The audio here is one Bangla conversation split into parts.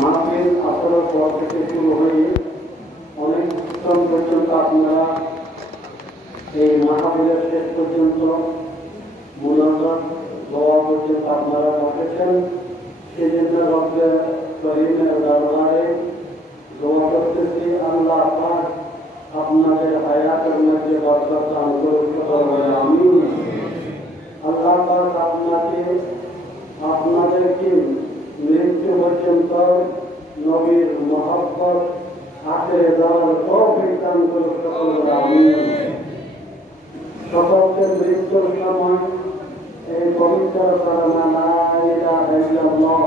মাহফিল আসরের পর থেকে শুরু হয়ে অনেকক্ষণ পর্যন্ত আপনারা এই মাহফিলের শেষ পর্যন্ত মুনাজাত দোয়া পর্যন্ত আপনারা বসেছেন। সেজন্য রব্বে করিমের দরবারে দোয়া করতেছি, আল্লাহ পাক আপনাদের হায়াতের মধ্যে বরকত দান করুন। আমিন। আল্লাহ পাক আপনাদেরকে মৃত্যু পর্যন্ত নবীর মহব্বত আঁকড়ে দেওয়ার তৌফিক দান করুন। আমিন। সকলকে মৃত্যুর সময় এই পবিত্র কালেমা লা ইলাহা ইল্লাল্লাহ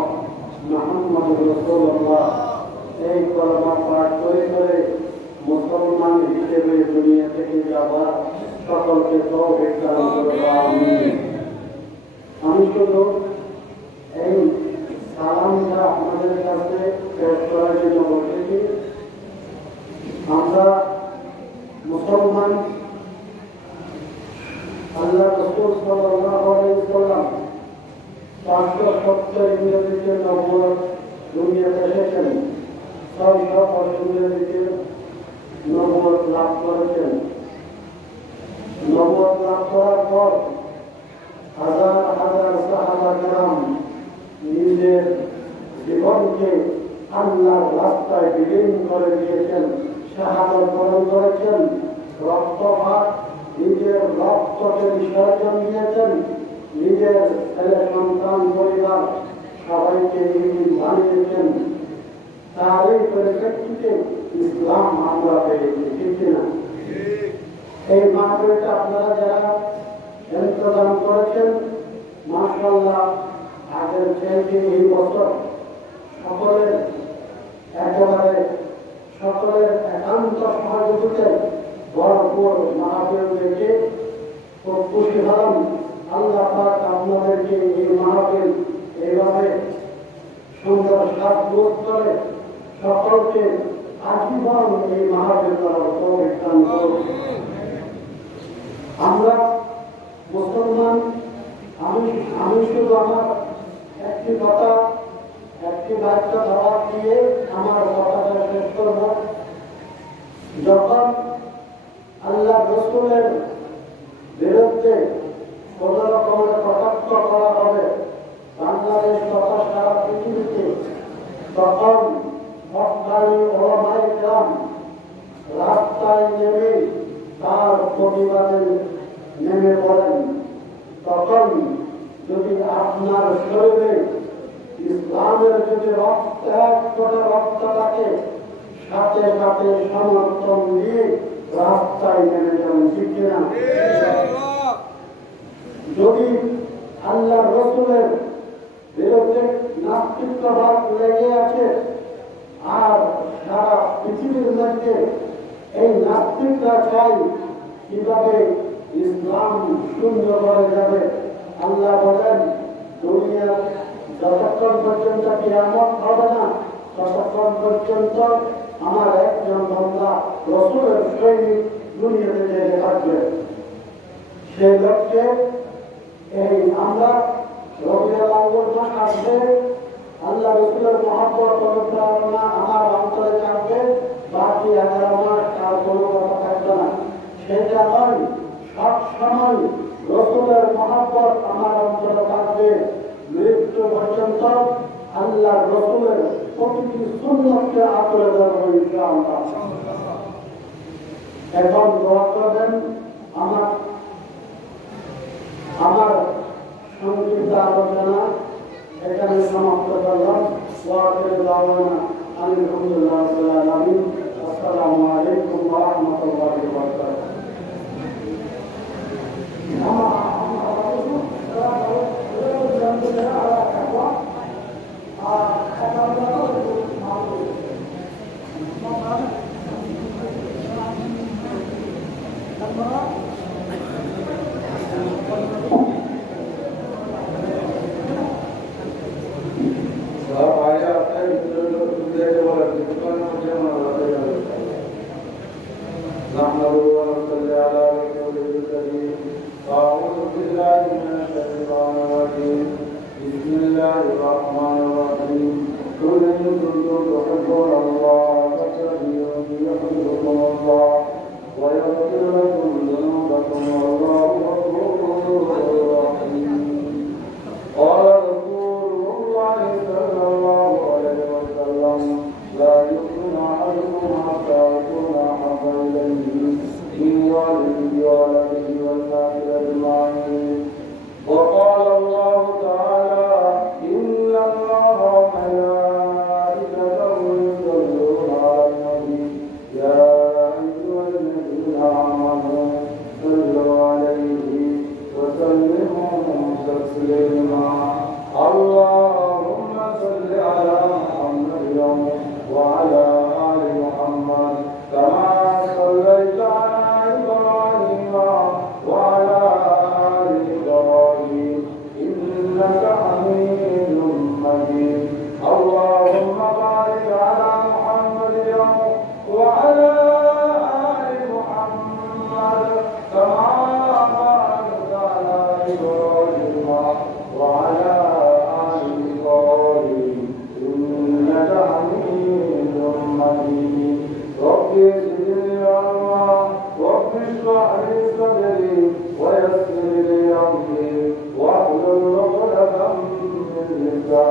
মুহাম্মাদুর রাসূলুল্লাহ এই কালেমা পাঠ করে করে মুসলমান হিসেবে দুনিয়া থেকে যাবার সকলকে তৌফিক দান করুন। আমিন। আমি শুধু এই সালামটা আপনাদের কাছে পেশ করার জন্য বলতেছি। আমরা মুসলমান, আল্লাহ রাসূল সাল্লাল্লাহু আলাইহি ওয়াসাল্লাম 570 ইংরেজিতে নবুয়ত দুনিয়াতে এসেছেন, 600 বছর ইংরেজিতে নবুয়ত লাভ করেছেন। নবুয়ত লাভ করার পর হাজার হাজার সাহাবা কেরাম নিজের জীবনকে আল্লাহর রাস্তায় বিলীন করে দিয়েছেন, শাহাদাত বরণ করেছেন, রক্তপাত নিজের রক্তকে বিসর্জন দিয়েছেন, নিজের ছেলে সন্তান পরিবার সবাইকে বানিয়েছেন। তার এই পরিপ্রেক্ষিতে ইসলাম আমরা পেয়েছি, ঠিক কিনা? এই মাহফিলটা আপনারা যারা ইন্তজাম করেছেন, মাশাআল্লাহ, আগের চেয়ে এই বছর সকলের একান্ত সহযোগিতায় ভরপুর মাহফিল দেখে খুব খুশি হলাম। আল্লাহ পাক আপনাদেরকে এই মাহফিল এইভাবে সুন্দর সাজগোজ করে সকলকে আজীবন এই মাহফিল করার তৌফিক দান করুন। আমরা মুসলমান, আমি শুধু আমার একটি বাক্য জবাব দিয়ে আমার কথাটা শেষ করব। যখন আল্লাহ রাসূলের বিরুদ্ধে কোন রকমের কটাক্ষ করা হবে বাংলাদেশ তথা সারা পৃথিবীতে, তখন হক্কানি উলামায়ে কেরাম রাস্তায় নেমে তার প্রতিবাদে নেমে পড়েন। তখন যদি আপনার শরীরে ইসলামের যদি রক্ত থাকে, সাথে সাথে সমর্থন দিয়ে রাস্তায় নেমে যান, ঠিক কিনা? যদি আল্লাহ রাসূলের বিরুদ্ধে নাস্তিকবাদ লেগে আছে আর সারা পৃথিবীর মধ্যে এই নাস্তিকরা চাই কিভাবে ইসলাম শূন্য করে যাবে, আল্লাহ বলেন দুনিয়ার যতক্ষণ পর্যন্ত কিয়ামত হবে না ততক্ষণ পর্যন্ত আমার একজন বান্দা রাসূলের সৈনিক দুনিয়াতে জেগে থাকবে। সেই লক্ষ্যে এই আমরা রবিউল আউয়াল মাস আসবে, আল্লাহ রাসূলের মহব্বত অনুপ্রেরণা আমার অন্তরে থাকবে, বাকি 11 মাস তার কোনো কথা থাকবে না। সেটা নয়, সব সময় রাসূলের মহব্বত আমার অন্তরে থাকবে, মৃত্যু পর্যন্ত আল্লাহ রাসূলের প্রতিটি সুন্নতকে আঁকড়ে ধরব ইনশাআল্লাহ। এখন দোয়া করবেন। আমার সংক্ষিপ্ত আলোচনা এখানে সমাপ্ত করলাম। আলহামদুলিল্লাহ রাব্বিল আলামিন। আসসালামু আলাইকুম ওয়া রাহমাতুল্লাহি ওয়া বারাকাতুহু। نحمده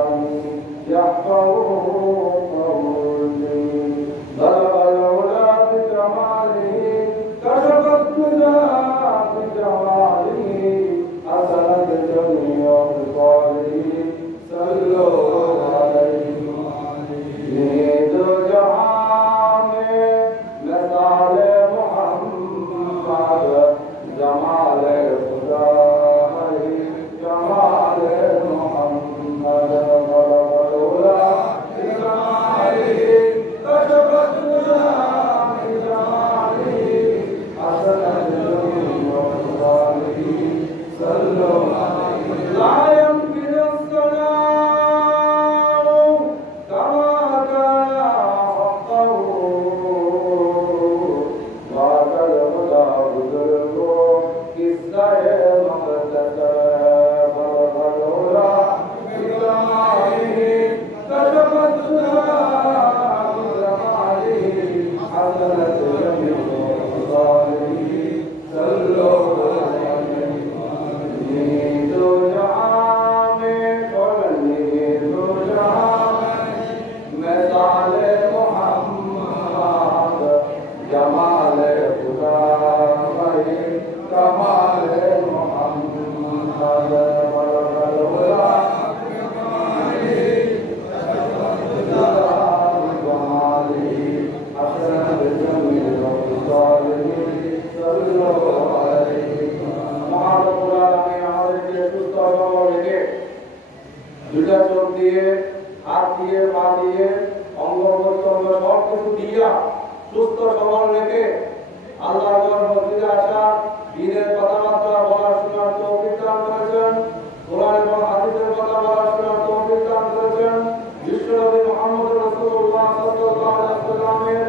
لساني يفقهوا قولي بلغ العلا بجماله كشف الدجى بجماله حسنت جميع خصاله صلوا عليه نید جہاں میں مثال محمد جمال خدا ہے جمال محمد بلغ بجماله كشف الدجى بجماله حسنت جميع خصاله صلوا عليه لا يمكن الصلاة كما كان حقه بعد الهدى بزرگو قصہ مقدس بلغ العلا بجماله كشف الدجى بجماله حسنت جميع خصاله صلوا عليه نید جہاں میں نید جہاں میں مثال محمد جمال خدا ہے کمال محمد بلغ العلا بجماله حسنت جميع خصاله صلوا عليه আমাদেরকে সুস্থ সবল রেখে দুটা চোখ দিয়ে হাত দিয়ে পা দিয়ে অঙ্গ প্রত্যঙ্গ সব কিছু দিয়া সুস্থ সবল রেখে আল্লাহর মসজিদে আসা দ্বীনের কথাবার্তা বলার শোনার তৌফিক দান করেছেন কোরআন এবং হাদিসের কথা বলার শোনার তৌফিক দান করেছেন বিশ্বনবী মুহাম্মদ রাসূলুল্লাহ সাল্লাল্লাহু আলাইহি ওয়াসাল্লামের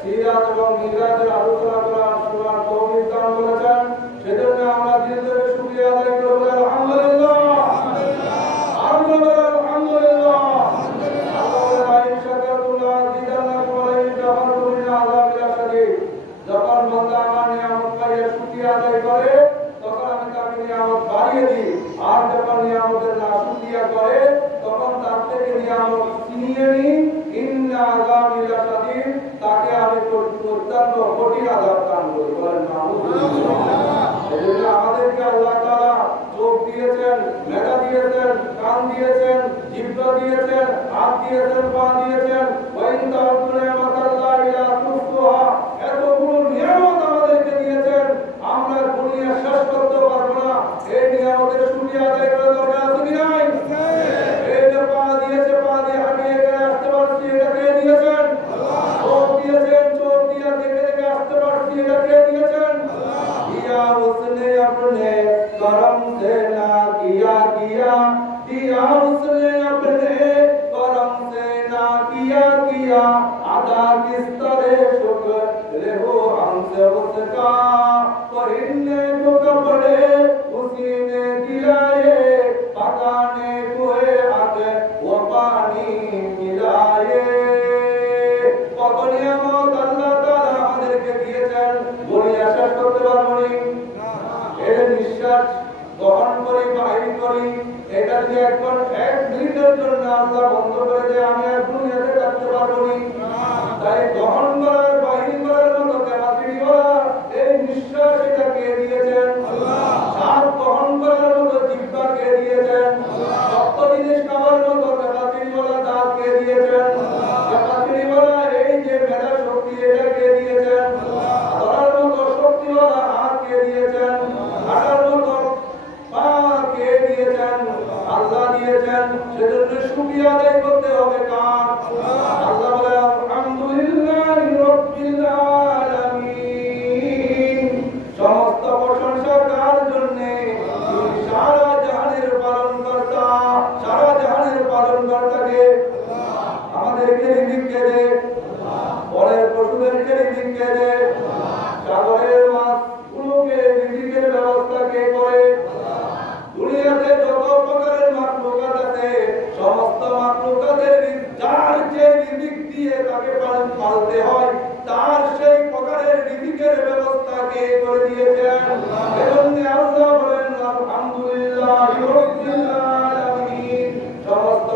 সিরাত এবং মিরাজের আলোচনা করার শোনার তৌফিক দান করেছেন সেজন্য আমরা দিল থেকে শুকরিয়া আদায় করব আলহামদুলিল্লাহ আলহামদুলিল্লাহ আলহামদুলিল্লাহ আল্লাহ ইনশাআল্লাহ জিদানাকুম আলাইহি তাবারকুনা আযাবিল শাদীদ যখন বান্দা আমার নিয়ামত পাইয়ে শুকরিয়া আদায় করে তখন আমি তাকে নিয়ামত বাড়িয়ে দিই আর যখন নিয়ামতের নাশুকরিয়া করে তখন তার থেকে নিয়ামত ছিনিয়ে নিই ইন্না আযাবিল শাদীদ তাকে আমি অত্যন্ত কঠিন আযাব দান করি বলেন আলহামদুলিল্লাহ এজন্য আমাদেরকে আল্লাহ তাআলা চোখ দিয়েছেন মেধা দিয়েছেন কান দিয়েছেন জিহ্বা দিয়েছেন হাত দিয়েছেন পা দিয়েছেন ওয়াইন তাউদু নিয়ামাতাল্লাহি লা তুহসুহা এতগুলো নিয়ামত আমাদেরকে দিয়েছেন আমরা দুনিয়া শেষ করতে পারবো না এই নিয়ামতের শুকরিয়া আদায় করার দরকার আছে কি নাই এই যে পা দিয়েছে পা দিয়ে আমি এখানে আসতে পারছি এটা কে দিয়েছেন আল্লাহ চোখ দিয়েছেন চোখ দিয়ে দেখে দেখে আসতে পারছি এটা কে দিয়েছেন दिया उसने अपने करम से ना किया किया दिया उसने अपने करम से ना किया किया अदा किस तरह शुक्र हो हमसे उसका परिंदे को कपड़े उसी ने दिलाए पकाने को है आगे वो पानी मिलाए কত নিয়ামত আল্লাহ তাআলা আমাদেরকে দিয়েছেন বলি আশা করতে পারবো না এর নিঃশ্বাস গ্রহণ করি বাহির করি এটা যদি একবার 1 মিনিটের জন্য আল্লাহ বন্ধ করে দেয় আমি আর দুনিয়াতে থাকতে পারবো না তাই গ্রহণ করার বাহির করার মতো ক্যাপাসিটি এই নিঃশ্বাস এটা কে দিয়েছেন আল্লাহ শ্বাস গ্রহণ করার মতো জিহ্বা কে দিয়েছেন আল্লাহ সপ্ত জিনিস খাওয়ার মতো ক্যাপাসিটি দাঁত কে দিয়েছেন আল্লাহ ক্যাপাসিটি এই যে মেধা শক্তি এটা কে দিয়েছেন আল্লাহ ধরার মতো শক্তিওয়ালা হাত কে দিয়েছেন হাঁটার মতো পা কে দিয়েছেন আল্লাহ দিয়েছেন সেজন্য শুকরিয়া আদায় করতে হবে কার আল্লাহ বলে আলহামদুলিল্লাহি রাব্বিল আলামিন সমস্ত প্রশংসা কার জন্য সারা জাহানের পালনকর্তা সারা জাহানের পালনকর্তাকে আমাদেরকে রিজিক কে দেয় পরের পশুদেরকে রিজিক কে দেয় সাগরের মাছগুলোকে রিজিকের ব্যবস্থা কে করে দুনিয়াতে যত প্রকারের মাখলুকাত আছে সমস্ত মাখলুকাতের যার যে রিজিক দিয়ে তাকে পালতে হয় তার সেই প্রকারের রিজিকের ব্যবস্থা কে করে দিয়েছেন এজন্য আল্লাহ বলেন আলহামদুলিল্লাহি রাব্বিল আলামিন সমস্ত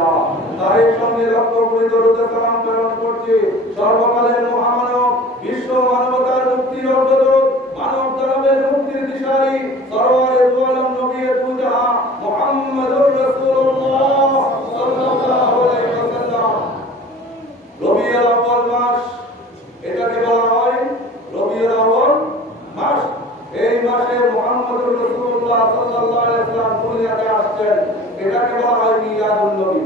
না। তারই সঙ্গে লক্ষ কোটি দরুদ সালাম প্রেরণ করছি সর্বকালের মহামানব, বিশ্ব মানবতার মুক্তির অগ্রদূত, মানব দানবের মুক্তির দিশারি, সরওয়ারে দু আলম নবী দু জাহান মুহাম্মদুর রাসূলুল্লাহ সাল্লাল্লাহু আলাইহি ওয়াসাল্লাম। রবিউল আউয়াল মাস, এটাকে বলা হয় রবিউল আউয়াল মাস। এই মাসে মুহাম্মদুর রাসূলুল্লাহ সাল্লাল্লাহু আলাইহি ওয়াসাল্লাম দুনিয়াতে আসছেন, এটাকে বলা হয় মিলাদুন নবী।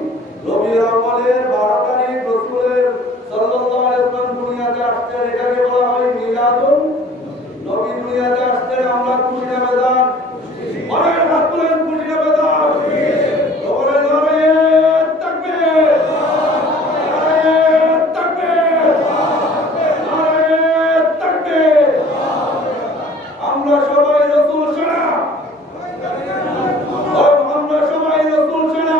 রবিউল আউয়ালের 12 তারিখ রাসূলের সাল্লাল্লাহু আলাইহি ওয়াসাল্লাম দুনিয়াতে আসছেন, এটাকে বলা হয় মিলাদুন নবী। দুনিয়াতে আসছেন, আমরা খুশি না বেজার? বলেন হাত তুলেন, খুশি না বেজার? বলেন নারায়ে তাকবীর, নারায়ে তাকবীর, নারায়ে তাকবীর। আমরা সবাই রাসূল সেনা, আমরা সবাই রাসূল সেনা।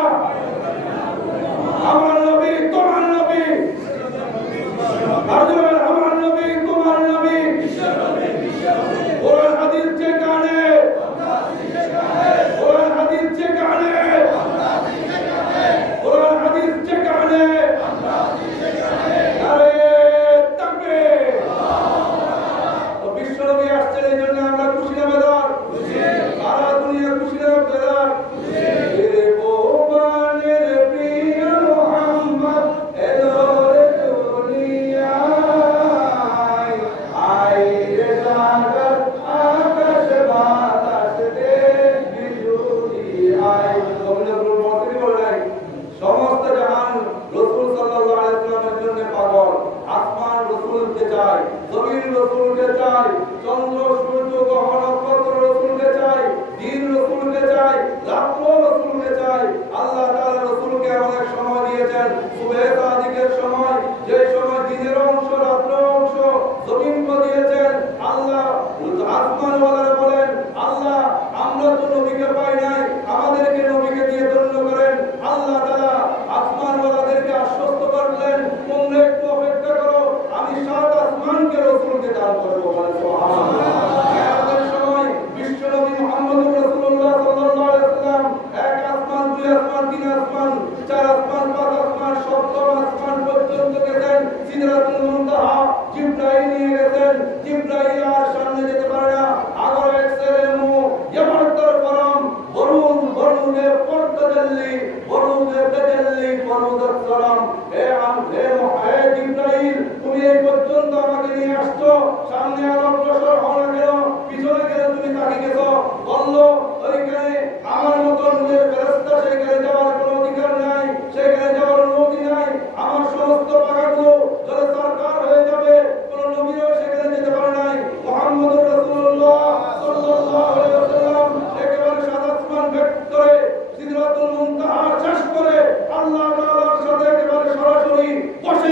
আমার নবী তোমার নবী, আর আমার নবী তোমার নবী। কোরআন হাদিস যেখানে, কোরআন হাদিস যেখানে, কোরআন হাদিস যেখানে, নারায়ে তাকবীর। তো বিশ্ব নবী আসছেন, এই জন্য আমরা খুশি না বেজার? সারা দুনিয়া খুশি না বেজার? রে বোমানের প্রিয় মুহাম্মদ এলো রে দুনিয়ায়, আয় রে জাগাত আকাশ বাতাস দেশ বিজুলি আয়। রবীন্দ্রনাথ মহাকবি বলেন, সমস্ত জাহান রাসূল সাল্লাল্লাহু আলাইহি ওয়াসাল্লামের জন্য পাগল। আসমান রাসূলকে চায়, জমিন রাসূলকে চায়, চন্দ্র সূর্য গ্রহ নক্ষত্র রাসূলকে চায়, দিন রাসূলকে চায়, রাত্র রাসূলকে চায়। আল্লাহ তাআলা রাসূলকে অনেক সময় দিয়েছেন, সুবহে সাদিকের সময়, যে সময় দিনের অংশ রাত্রের অংশ জমিনকে দিয়েছেন। আল্লাহ আসমান ওয়ালারা বলেন, আল্লাহ আমরা তো নবীকে পাই নাই, আমাদেরকে নবীকে দিয়ে ধন্য করেন। আল্লাহ তাআলা আসমান ওয়ালাদেরকে আশ্বস্ত করলেন, তোমরা একটু অপেক্ষা করো, আমি 7 আসমানকে রাসূলকে দান করব। বলেন সুবহানাল্লাহ। কিয়ামতের সময় বিশ্ব নবী মুহাম্মদুর রাসূলুল্লাহ সাল্লাল্লাহু আলাইহি ওয়াসাল্লাম 1 আসমান, 2 আসমান, 3 আসমান, 4 আসমান, 5 আসমান, 7 আসমান পর্যন্ত গেছেন। সিদরাতুল মুনতাহা জিবরাইল নিয়ে গেছেন, জিবরাইল আর সামনে যেতে পারে না। আগর এক ছেলে মুহ ইয়ামারতার পরম বরুন বরুনে পর্দাল্লি বরুনে তাজাল্লি বরুদাত সালাম। হে জিবরাইল, তুমি এই পর্যন্ত আমাকে নিয়ে আসছো, সামনে আর অগ্রসর হও না কেন? পিছনে কেন তুমি তাকিয়ে গেছো? বলল, ওইখানে আমার মতন যে ফেরেশতা সেখানে যাওয়ার কোনো অধিকার নাই, সেখানে যাওয়ার অনুমতি নাই। আমার সমস্ত পাখাগুলো জলে সরকার হয়ে যাবে, কোন নবীও সেখানে যেতে পারে নাই। মুহাম্মদুর রাসূলুল্লাহ সাল্লাল্লাহু আলাইহি ওয়াসাল্লাম একেবারে 7 আসমান ভেদ করে সিদরাতুল মুনতাহা শেষ করে আল্লাহ তাআলার সাথে একেবারে সরাসরি বসে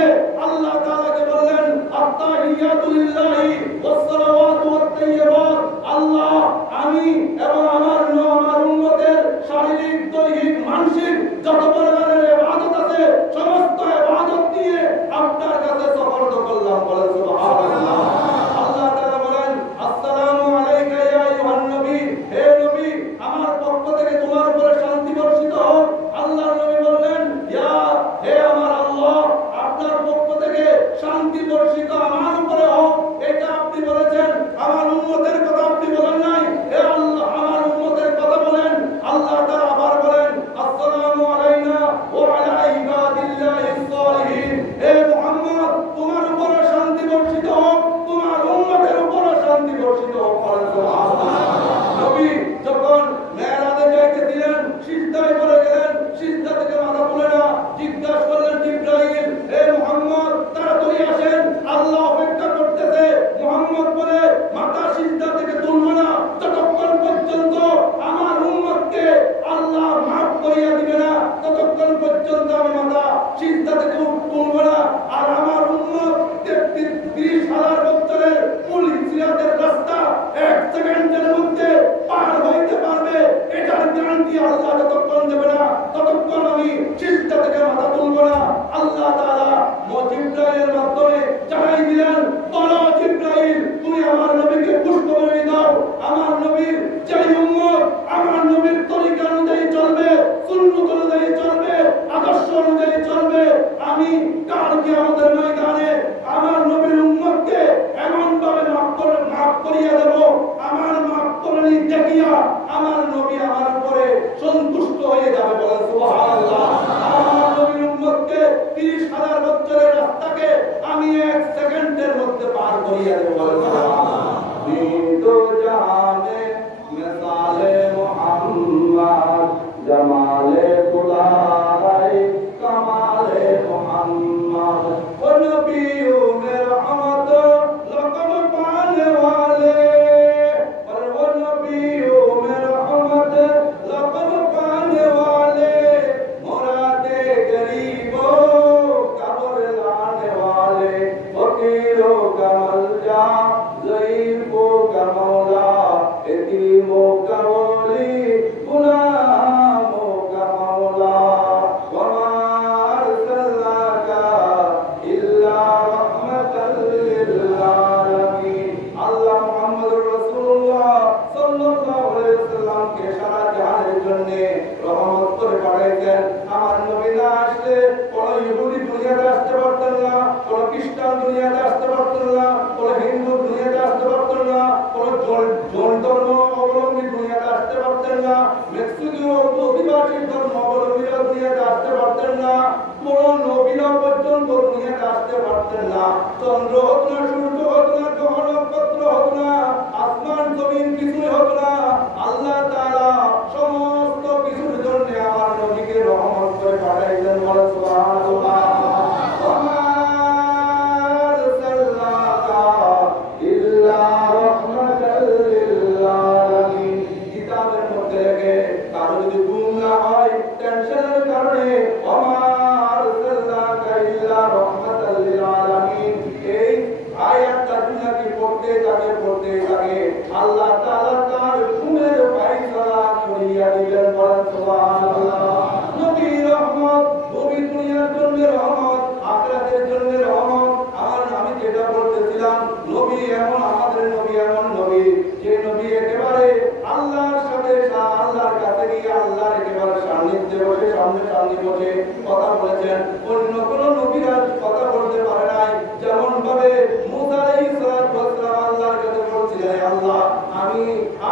নবীরা পর্যন্ত দুনিয়াতে আসতে পারতেন না। চন্দ্র হতো না, সূর্য হতো না, গ্রহ নক্ষত্র হতো না, আসমান জমিন কিছুই হতো না। আল্লাহ তাআলা সমস্ত কিছুর জন্য আমার নবীকে রহমত করে পাঠাইলেন। বলেন সুবহানাল্লাহ। কারো যদি ঘুম না হয় টেনশনের কারণে এই আয়াতটা নাকি পড়তে থাকে আল্লাহ তাআলা তার ঘুমের ফায়সালা করিয়া দিলেন। বলেন সুবহানাল্লাহ। নবী রহমত, নবী দুনিয়ার জন্য রহমত, আখিরাতের জন্য রহমত। আমি যেটা বলতেছিলাম, নবী এমন, আমাদের নবী এমন নবী যে নবী একেবারে আল্লাহর সাথে আল্লাহর কাছে গিয়ে আল্লাহর একেবারে সান্নিধ্যে বসে সামনে বসে কথা বলেছেন। অন্য কোন নবীরা কথা বলতে পারে নাই। যেমন ভাবে মুসা আলাইহিস সালাম আল্লাহর কাছে বলছিলেন, আল্লাহ আমি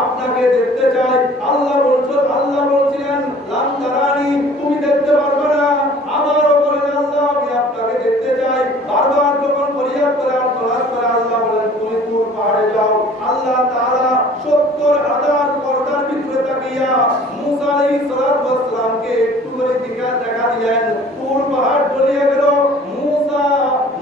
আপনাকে দেখতে চাই। আল্লাহ বলছিলেন লাম তারানি, তুমি দেখতে পারবে না। আবারও বলেন আল্লাহ আমি আপনাকে দেখতে চাই। বারবার যখন ফরিয়াদ করে আর্তনাদ করে আল্লাহ বলেন তুমি তুর পাহাড়ে যাও। আল্লাহ তাআলা 70,000 পর্দার ভিতরে তাকিয়া মুসা আলাইহিস সালামকে একটু করে দেখা দিলেন। তুর পাহাড় জ্বলিয়ে গেল,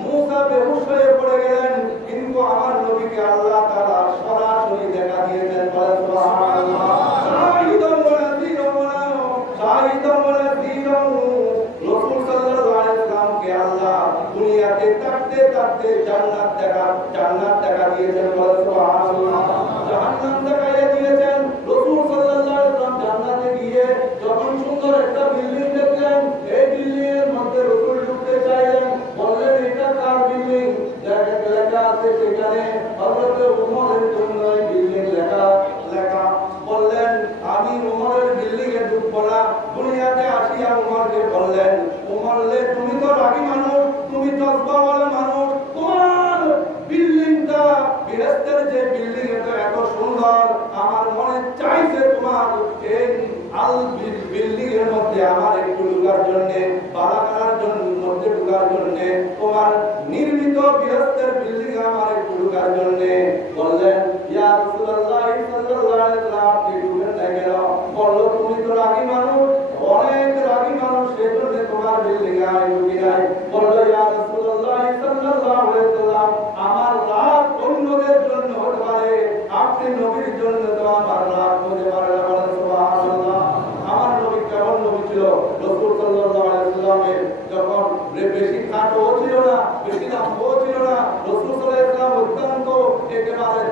মুসা বেহুশ হয়ে পড়ে গেলেন। কিন্তু আমার নবীকে আল্লাহ তাআলা সরাসরি দেখা দিয়েছেন। বলেন সুবহানাল্লাহ। শাহিদান ওয়া নাযীরান রাসূল সাল্লাল্লাহু আলাইহি ওয়াসাল্লামকে আল্লাহ দুনিয়াতে থাকতে জান্নাত দেখা দিয়েছেন। বলেন সুবহানাল্লাহ। জাহান্নাম দেখাইয়া দিয়েছেন। রাসূল সাল্লাল্লাহু আলাইহি ওয়াসাল্লাম জান্নাতে গিয়ে যখন সুন্দর একটা বিল্ডিং দেখলেন, এই বিল্ডিং এর মধ্যে রাসূল ঢুকতে চাইলেন। বললেন এটা কার বিল্ডিং? লেখা আছে সেখানে হযরত ওমরের জন্য এই বিল্ডিং লেখা। বললেন আমি ওমরের বিল্ডিং এ ঢুকবো না। দুনিয়াতে আসিয়া ওমরকে বললেন, ওমরলে তুমি তো রাগী মানুষ, তুমি জজ্বাওয়ালা মানুষ, তোমার বিল্ডিংটা বেহেশতের যে বিল্ডিং এটা এত সুন্দর, আমার মনে চাইছে তোমার এই বিল্ডিং এর মধ্যে আমার একটু ঢোকার জন্য, বারাকার জন্য মধ্যে ঢোকার জন্য, তোমার নির্মিত বেহেশতের বিল্ডিং আমার একটু ঢোকার জন্য। বললেন ইয়া রাসূলুল্লাহ সাল্লাল্লাহু আলাইহি ওয়াসাল্লাম আপনি ঢুকেন না কেন? বলল তুমি তো রাগী মানুষ, অনেক রাগী মানুষ, সেজন্য তোমার বিল্ডিং এ আমি ঢুকি নাই। বলল ইয়া রাসূলুল্লাহ সাল্লাল্লাহু আলাইহি ওয়াসাল্লাম আমার রাগ অন্যদের জন্য হতে পারে, আপনি নবীর জন্য তো আমার রাগ হতে পারে না। বলেন সুবহানাল্লাহ। আমার নবী কেমন নবী ছিল? রাসূল সাল্লাল্লাহু আলাইহি ওয়াসাল্লামের যখন বেশি খাটো ছিল না, বেশি লম্বা ছিল না। রাসূল সাল্লাল্লাহু আলাইহি ওয়াসাল্লাম অত্যন্ত একেবারে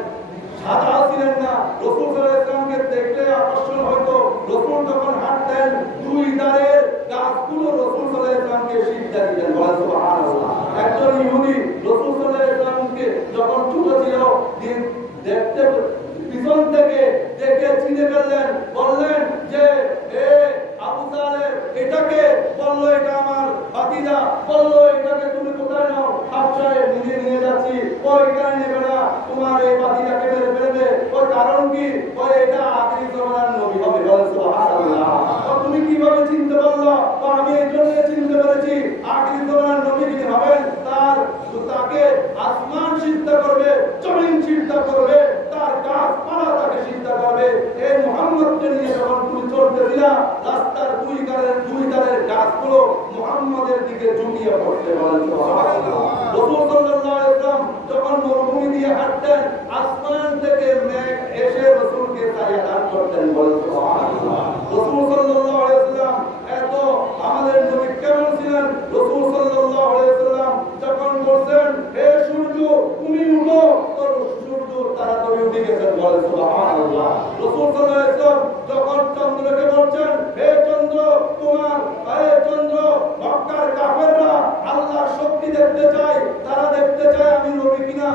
সাদা ছিলেন না। রাসূল সাল্লাল্লাহু আলাইহি ওয়াসাল্লামকে দেখলে আকর্ষণ হতো। রাসূল যখন হাঁটতেন দুই ধারের গাছগুলো রাসূল সাল্লাল্লাহু আলাইহি ওয়াসাল্লামকে সিজদা দিতেন। বলেন সুবহানাল্লাহ। একজন ইহুদি রাসূল সাল্লাল্লাহু আলাইহি ওয়াসাল্লামকে যখন ছোট ছিল দেখতে পিছন থেকে দেখে চিনে ফেললেন। বললেন যে এ আবু তালেব, এটাকে বলল এটা আমার ভাতিজা। বলল এটাকে তুমি কোথায় নাও? হাবশায় নিয়ে যাচ্ছি। ওই এখানে নেবে না, তোমার এই ভাতিজাকে মেরে ফেলবে। ওই কারণ কি? ওই এটা আখিরি জামানার নবী হবে। বলেন সুবহানাল্লাহ। তুমি কিভাবে চিনতে পারলা? আমি এই জন্য চিনতে পেরেছি আখিরি জামানার নবী যিনি হবেন তাকে আসমান সিজদা করবে, জমিন সিজদা করবে, তার গাছপালা তাকে সিজদা করবে। এই মুহাম্মদকে নিয়ে যখন তুমি চলতেছিলা, রাস্তার দুই ধারের গাছগুলো মুহাম্মদের দিকে ঝুঁকিয়ে পড়তে। বলেন সুবহানাল্লাহ। রাসূল সাল্লাল্লাহু আলাইহি ওয়াসাল্লাম যখন মরুভূমি দিয়ে হাঁটতেন, আসমান থেকে মেঘ এসে রাসূলকে ছায়া দান করতেন। বলেন সুবহানাল্লাহ। রাসূল সাল্লাল্লাহু আলাইহি ওয়াসাল্লাম এত আমাদের নবী কেমন ছিলেন? রাসূল সাল্লাল্লাহু আলাইহি ওয়াসাল্লাম যখন বলছেন হে সূর্য তুমি উঠো, তো সূর্য তাড়াতাড়ি উঠে গেছেন। বলেন সুবহানাল্লাহ। রাসূল সাল্লাল্লাহু আলাইহি ওয়াসাল্লাম যখন চন্দ্রকে বলছেন হে চন্দ্র মক্কার কাফেররা আল্লাহর শক্তি দেখতে চায়, তারা দেখতে চায় আমি নবী কিনা।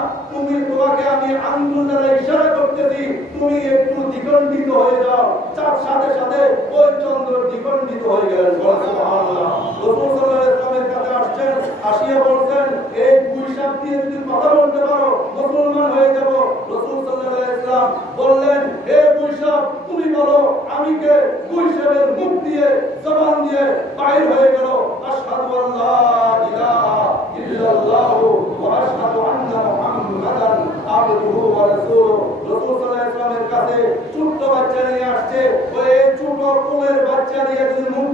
তোমাকে আমি আঙ্গুল দ্বারা ইশারা করতেছি, তুমি একটু দ্বিখণ্ডিত হয়ে যাও। তার সাথে সাথে ওই চন্দ্র দ্বিখণ্ডিত হয়ে গেলেন। বলেন সুবহানাল্লাহ। রাসূল সাল্লাল্লাহু আলাইহি ওয়াসাল্লামের কাছে আসছেন, আসিয়া বলছেন এই পুঁইশাক দিয়ে যদি কথা বলতে পারো মুসলমান হয়ে যাব। রাসূল সাল্লাল্লাহু আলাইহি ওয়াসাল্লাম বললেন হে পুঁইশাক তুমি বলো আমি কে? পুঁইশাকের মুখ দিয়ে জবান দিয়ে বাইর হয়ে গেল আশহাদু আল্লাহ রাসূল সাল্লাল্লাহু আলাইহি ওয়াসাল্লামের কাছে ছোট্ট বাচ্চা নিয়ে আসছে, ওই ছোট কোলের বাচ্চা দিয়ে যদি মুখ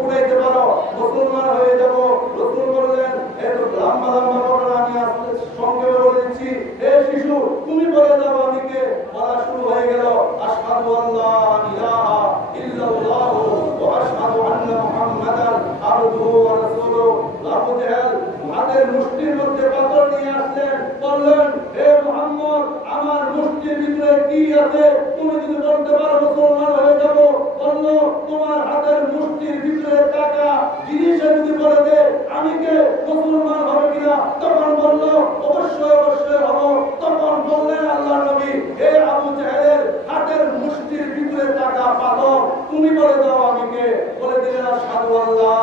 পুড়াইতে পারো মুসলমান হয়ে যাব। রাসূল বললেন, এত লম্বা লম্বা ঘটনা আমি আজকে সংক্ষেপে বলে দিচ্ছি। হে শিশু, তুমি বলে দাও আমি কে। বলা শুরু হয়ে গেল, আশহাদু আল্লা ইলাহা ইল্লাল্লাহু ওয়া আশহাদু আন্না মুহাম্মাদান আবদুহু ওয়া রাসূলুহু। আবু জাহেল হাতের মুষ্টির মধ্যে পাথর নিয়ে আসলেন, বললেন, হে মুহাম্মদ, আমার মুষ্টির ভিতরে কি আছে তুমি যদি বলতে পারো মুসলমান হয়ে যাব। বলল, তোমার হাতের মুষ্টির ভিতরে টাকা জিনিস যদি বলে দে আমি কে, মুসলমান হবে কিনা? তখন বলল, অবশ্যই অবশ্যই হব। তখন বললেন আল্লাহর নবী, হে আবু জাহেলের হাতের মুষ্টির ভিতরে টাকা পাথর, তুমি বলে দাও আমি কে। বলে দিলেন, আশহাদু আল্লা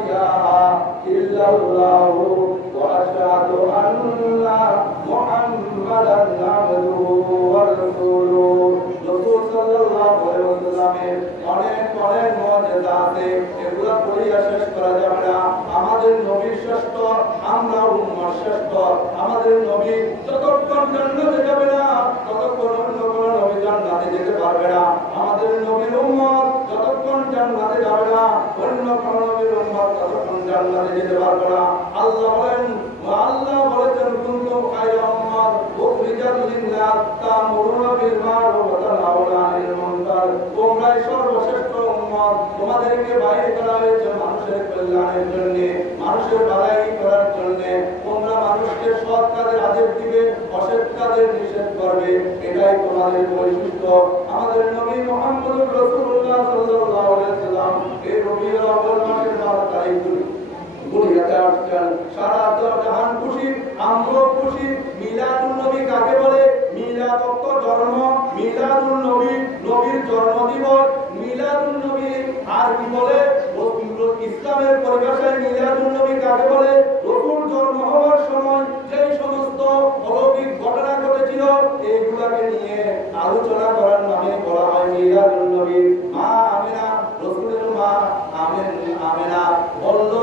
ইলাহা ইল্লাল্লাহু ওয়া আশহাদু আন্না মুহাম্মাদান আবদুহু ওয়া রাসূলুহু। রাসূল সাল্লাল্লাহু আলাইহি ওয়াসাল্লামের অনেক অনেক মুজিজা আছে, এগুলো পড়িয়া শেষ করা যাবে না। আমাদের নবী শ্রেষ্ঠ, আমরা উম্মত শ্রেষ্ঠ। আমাদের নবী যতক্ষণ জান্নাতে যাবে না ততক্ষণ অন্য কোন নবী জান্নাতে যেতে পারবে না। আমাদের নবীর উম্মত যতক্ষণ জান্নাতে যাবে না অন্য কোন নবীর উম্মত ততক্ষণ জান্নাতে যেতে পারবে না। আল্লাহ বলেছেন, কুনতুম খায়রা উম্মাত উখরিজাত লিন-নাস তা'মুরুনা বিল মা'রুফ ওয়া তানহাউনা আনিল মুনকার। তোমরাই সর্বশ্রেষ্ঠ উম্মত, তোমাদেরকে বাইরে করা হয়েছে মানুষের কল্যাণের জন্য, মানুষের ভালাই করার জন্য। তোমরা মানুষকে সৎ কাজের আদেশ দিবে, অসৎ কাজের নিষেধ করবে, এটাই তোমাদের বৈশিষ্ট্য। আমাদের নবী মুহাম্মদুর রাসূলুল্লাহ সাল্লাল্লাহু আলাইহি ওয়াসাল্লাম এই রবিউল আউয়াল মাসের 12 তারিখ দুনিয়াতে আসছেন। সারা জাহান খুশি, আমরাও খুশি। মিলাদুন নবী কাকে বলে? মিলাদ অর্থ জন্ম, মিলাদুন নবী নবীর জন্মদিবস। মিলাদুন নবী আর কি বলে? ইসলামের পরিভাষায় মিলাদুন নবী কাকে বলে? রাসূল জন্ম হওয়ার সময় যে সমস্ত অলৌকিক ঘটনা ঘটেছিল এইগুলোকে নিয়ে আলোচনা করার নামে বলা হয় মিলাদুন নবী। মা আমিনা, রাসূলের মা আমিনা বলল,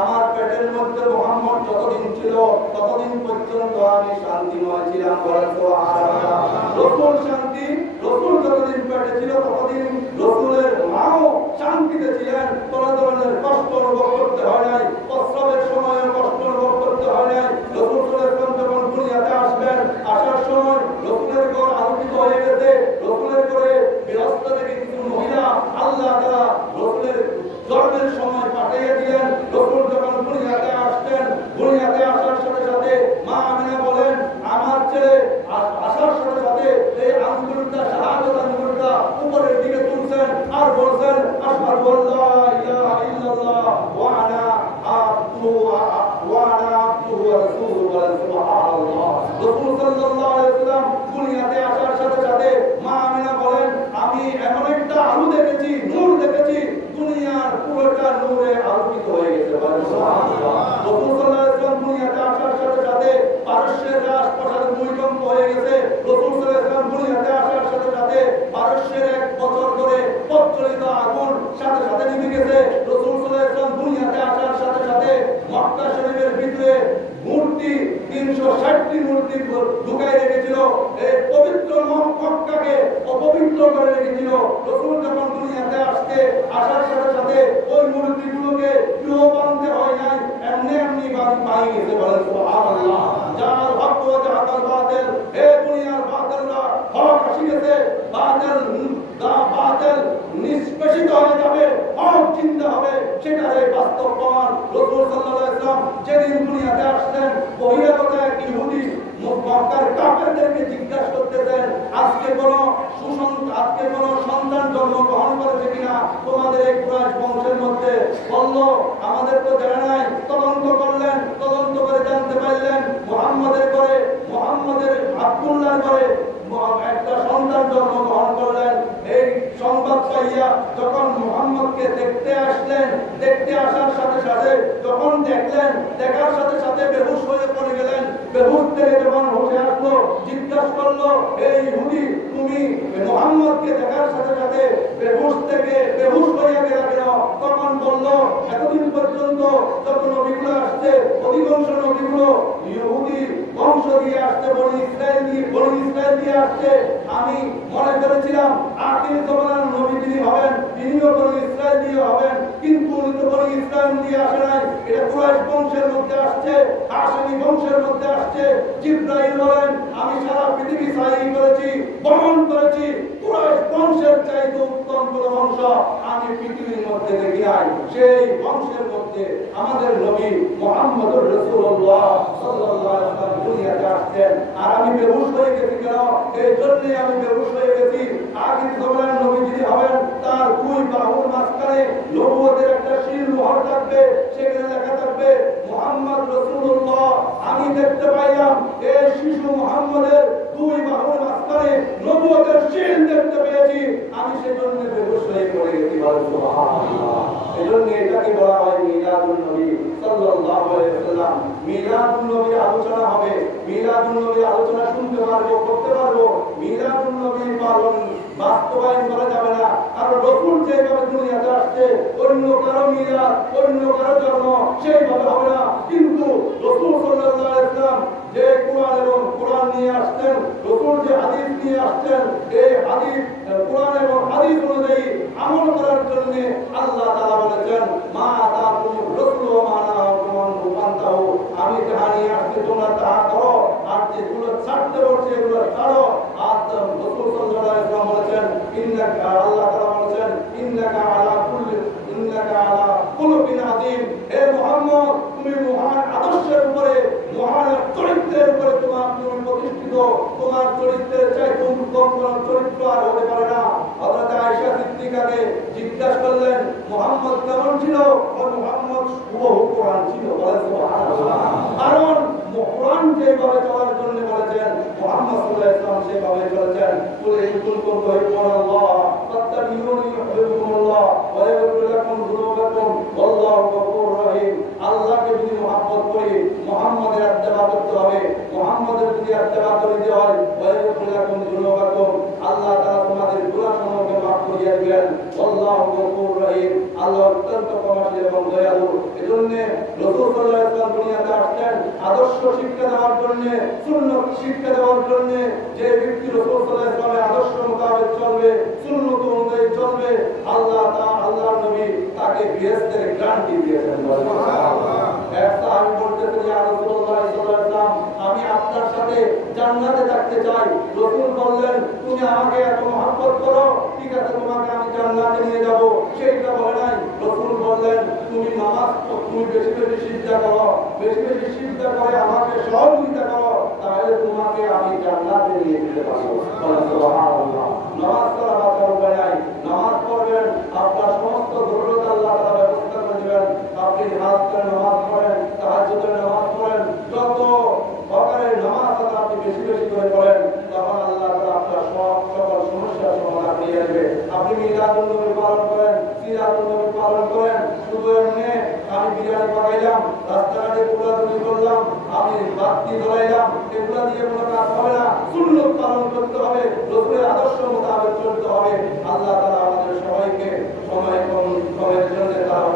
আমার পেটের মধ্যে মুহাম্মদ যতদিন ছিল ততদিন পর্যন্ত আমি শান্তিময় ছিলাম। বলেন সুবহানাল্লাহ। রাসূল শান্তি, রাসূল যতদিন পেটে ছিল ততদিন রাসূলের মাও শান্তিতে ছিলেন। কোনো ধরনের কষ্ট অনুভব করতে হয় নাই, প্রসবের সময় কষ্ট অনুভব করতে হয় নাই। রাসূল সাল্লাল্লাহু আলাইহি ওয়াসাল্লাম যখন দুনিয়াতে আসবেন, আসার সময় রাসূলের ঘর আলোকিত হয়ে গেছে। রাসূলের ঘরে বিরস্ত থেকে কিছু মহিলা আল্লাহ তাআলা রাসূলের জন্মের সময় পাঠিয়ে দিলেন। রাসূল যখন দুনিয়াতে আসতেন, দুনিয়াতে আসার সাথে সাথে মা আমিনা বলেন, আমার ছেলে আসার সাথে সাথে এই আঙ্গুলটা, শাহাদাত আঙ্গুলটা উপরের দিকে তুলছেন আর বলছেন, আশহাদু আল্লা ইলাহা ইল্লাল্লাহ ওয়া আনা আবদুহু ওয়া রাসূলুহু। বলেন সুবহানাল্লাহ। রাসূল সাল্লাল্লাহু আলাইহি ওয়াসাল্লাম দুনিয়াতে আসার সাথে সাথে মা আমিনা বলেন, আমি এমন একটা আলো দেখেছি, নূর দেখেছি, দুনিয়ার পুরোটা নূরে আলোকিত হয়ে গেছে। বলেন সুবহানাল্লাহ। রাসূল সাল্লাল্লাহু আলাইহি ওয়াসাল্লাম দুনিয়াতে আসার সাথে সাথে পারস্যের রাজপ্রাসাদ ভূমিকম্প হয়ে গেছে। রাসূল সাল্লাল্লাহু আলাইহি ওয়াসাল্লাম দুনিয়াতে আসার সাথে সাথে পারস্যের 1 বছর ধরে প্রজ্বলিত আগুন সাথে সাথে নিভে গেছে। রাসূল সাল্লাল্লাহু আলাইহি ওয়াসাল্লাম দুনিয়াতে আসার সাথে সাথে মক্কা শরীফের ভিতরে মূর্তি 360টি মূর্তি ঢুকায় রেখেছিল। এই পবিত্র মক্কাকে অপবিত্র করে রেখেছিল। রাসূল যখন দুনিয়াতে আসার সাথে সাথে ওই মূর্তিগুলোকে কেউ বাঁধতে হয় নাই, এমনি এমনি বাঁধি গেছে। বলেন সুবহানাল্লাহ। জাল হক ওয়া জাহাল বাতিল, এই দুনিয়ার বাতিলরা হক আসি গেছে, বাতিল নিষ্পেষিত হয়ে যাবে, হক চিন্তা হবে, সেটারে বাস্তব প্রমাণ। রাসূল সাল্লাল্লাহু আলাইহি ওয়াসাল্লাম যেদিন দুনিয়াতে আসলেন, বহিরাগত এক ইহুদি মক্কার কাফেরদেরকে জিজ্ঞাসা করতেছেন, আজকে কোন সন্তান জন্মগ্রহণ করেছে কিনা তোমাদের এই কুরাইশ বংশের মধ্যে? বলল, আমাদের তো জানা নাই। তদন্ত করলেন, তদন্ত করে জানতে পারলেন মুহাম্মাদের আব্দুল্লাহর ঘরে একটা সন্তান জন্মগ্রহণ করলেন। এই সংবাদ পাইয়া যখন মুহাম্মদকে দেখতে আসলেন, দেখতে আসার সাথে সাথে যখন দেখলেন, দেখার সাথে সাথে বেহুশ হয়ে পড়ে গেলেন। বেহুশ থেকে যখন হোশে আসলো, জিজ্ঞাসা করলো, এই ইহুদি, তুমি মুহাম্মদকে দেখার সাথে সাথে বেহুশ হয়ে গেল কেন? তখন বলল, এতদিন পর্যন্ত যত নবীগুলো আসছে অধিকাংশ নবীগুলো ইহুদি বংশ দিয়ে আসছে, বনি ইসরাইল দিয়ে আসছে। আমি মনে করেছিলাম আখির জামানার নবী যিনি হবেন তিনিও বনি ইসরায়েল দিয়ে হবেন, কিন্তু উনি তো বনি ইসরায়েল দিয়ে আসে নাই, এটা কুরাইশ বংশের মধ্যে আসছে, হাশিমি বংশের মধ্যে আসছে। জিবরাইল বলেন আমি সারা পৃথিবী সাই করেছি, ভ্রমণ করেছি, কুরাইশ বংশের চাইতে উত্তম কোন বংশ আমি পৃথিবীর মধ্যে দেখি নাই। সেই বংশের মধ্যে আমাদের নবী মুহাম্মদুর রাসূলুল্লাহ সাল্লাল্লাহু আলাইহি ওয়াসাল্লাম দুনিয়াতে আসছেন। আর আমি বেহুশ হয়ে গেছি কেন? এই জন্যই আমি বেহুশ হয়ে গেছি, আখির জামানার নবী যিনি হবেন তার দুই বাহুর মাঝখানে নবুয়তের একটা শিল মোহর থাকবে, সেখানে লেখা থাকবে মুহাম্মদ রাসূলুল্লাহ। আমি দেখতে পাইলাম এই শিশু মুহাম্মদের দুই বাহুর মাঝখানে নবুয়তের শিল দেখতে পেয়েছি, আমি সেজন্য বেহুশ হয়ে পড়ে গেছি। সুবহানাল্লাহ। এজন্য এটাকে বলা হয় মিলাদুন নবী সাল্লাল্লাহু আলাইহি ওয়াসাল্লাম। মিলাদুন নবীর আলোচনা হবে, মিলাদুন নবীর আলোচনা শুনতে পারবো, করতে পারবো। মিলাদুন নবীর পালন বাস্তবায়ন করা যাবে না, কারণ রাসূল যেভাবে দুনিয়াতে আসছে অন্য কারো মিলাদ, অন্য কারো জন্ম সেইভাবে হবে না। কিন্তু রাসূল সাল্লাল্লাহু আলাইহি ওয়াসাল্লাম যে কোরআন এবং কোরআন নিয়ে আসছেন, রাসূল যে হাদিস নিয়ে আসছেন, এই হাদিস কোরআন এবং হাদিস অনুযায়ী আমল করার জন্য আল্লাহ তাআলা বলেছেন মা আতাকুম রাসূল ওয়া মা নাহাকুম আনহু ফান্তাহু। আমি যাহা নিয়ে আসছি তোমরা তাহা করো, আর যেগুলো ছাড়তে বলছে এগুলো ছাড়ো। আর রাসূল সাল্লাল্লাহু আলাইহি ওয়াসাল্লাম বলেছেন ইন্নাকা, আল্লাহ তাআলা বলেছেন ইন্নাকা আলা কুলুবিন আযীম। হে মুহাম্মদ তুমি মহান আদর্শের উপরে, মহান চরিত্রের উপরে তুমি প্রতিষ্ঠিত, তোমার চরিত্রের চাইতে উত্তম কোন চরিত্র আর হতে পারে না। হযরত আয়েশা সিদ্দিকাকে জিজ্ঞাসা করলেন মুহাম্মদ কেমন ছিল? মুহাম্মদ হুবহু কোরআন ছিল। বলেন সুবহানাল্লাহ। কারণ কোরআন যেভাবে চলার জন্য বলেছেন মুহাম্মদ সাল্লাল্লাহু আলাইহি ওয়াসাল্লাম সেভাবে চলেছেন। কুল ইন কুনতুম তুহিব্বুনাল্লাহ ফাত্তাবিউনি ইউহিব্বুকুমুল্লাহ ওয়া ইয়াগফির লাকুম যুনুবাকুম ওয়াল্লাহু গফুরুর রহিম। আল্লাহকে যদি মহব্বত করি মুহাম্মদের ইত্তেবা করতে হবে, মুহাম্মদের যদি ইত্তেবা করতে হয় ওয়া ইয়াগফির লাকুম যুনুবাকুম, আল্লাহ তাআলা তোমাদের গুনাহসমূহকে মাফ করে দিবেন। আল্লাহু গফুরুর রহিম, আল্লাহ অত্যন্ত ক্ষমাশীল এবং দয়ালু। এজন্য রাসূল সাল্লাল্লাহু আলাইহি ওয়াসাল্লাম দুনিয়াতে আসলেন আদর্শ শিক্ষা দেওয়ার জন্য, সুন্নাত শিক্ষা দেওয়ার জন্য। যে ব্যক্তি রাসূল সাল্লাল্লাহু আলাইহি ওয়াসাল্লামের আদর্শ মোতাবেক চলবে, সুন্নাত অনুযায়ী চলবে, আল্লাহর নবী তাকে বেহেশতের গ্যারান্টি দিয়েছেন। সুবহানাল্লাহ। এক সাহাবী বলতেছেন ইয়া রাসূলুল্লাহ সাল্লাল্লাহু আলাইহি ওয়াসাল্লাম আমি আপনার সাথে জান্নাতে থাকতে চাই। রাসূল বললেন তুমি আমাকে এত মহব্বত করো, ঠিক আছে তোমাকে আমি জান্নাতে নিয়ে যাব। সেইটা বলে নাই, রাসূল বললেন তুমি নামাজ তুমি বেশি বেশি সিজদা করো, বেশি বেশি সিজদা করে আমাকে সহযোগিতা করো, তাহলে তোমাকে আমি জান্নাতে নিয়ে যেতে পারবো। সুবহানাল্লাহ। নামাজ পড়া বাঁচার উপায় নাই, নামাজ পড়বেন, আপনার সমস্ত জরুরত আল্লাহ তাআলা ব্যবস্থা করে দিবেন। আপনি হাত করে নামাজ পড়েন, তাহাজ্জুদের নামাজ পড়েন, যত প্রকারের নামাজ আছে আপনি বেশি বেশি করে পড়েন, তখন আল্লাহ তাআলা আপনার সকল সমস্যার সমাধান দিয়ে দেবে। আপনি মিলাদুন নবী পালন করেন, সিরাতুন নবী পালন করেন। শুধু এমনি আমি বিরিয়ানি পাকাইলাম, রাস্তাঘাটে কোলাকুলি করলাম, আমি বাতি জ্বলাইলাম, এগুলা দিয়ে কোনো কাজ হবে না। সুন্নাত পালন করতে হবে, রাসূলের আদর্শ মোতাবেক চলতে হবে। আল্লাহ তাআলা আমাদের সবাইকে সময় কম সময়ের জন্য তাআলা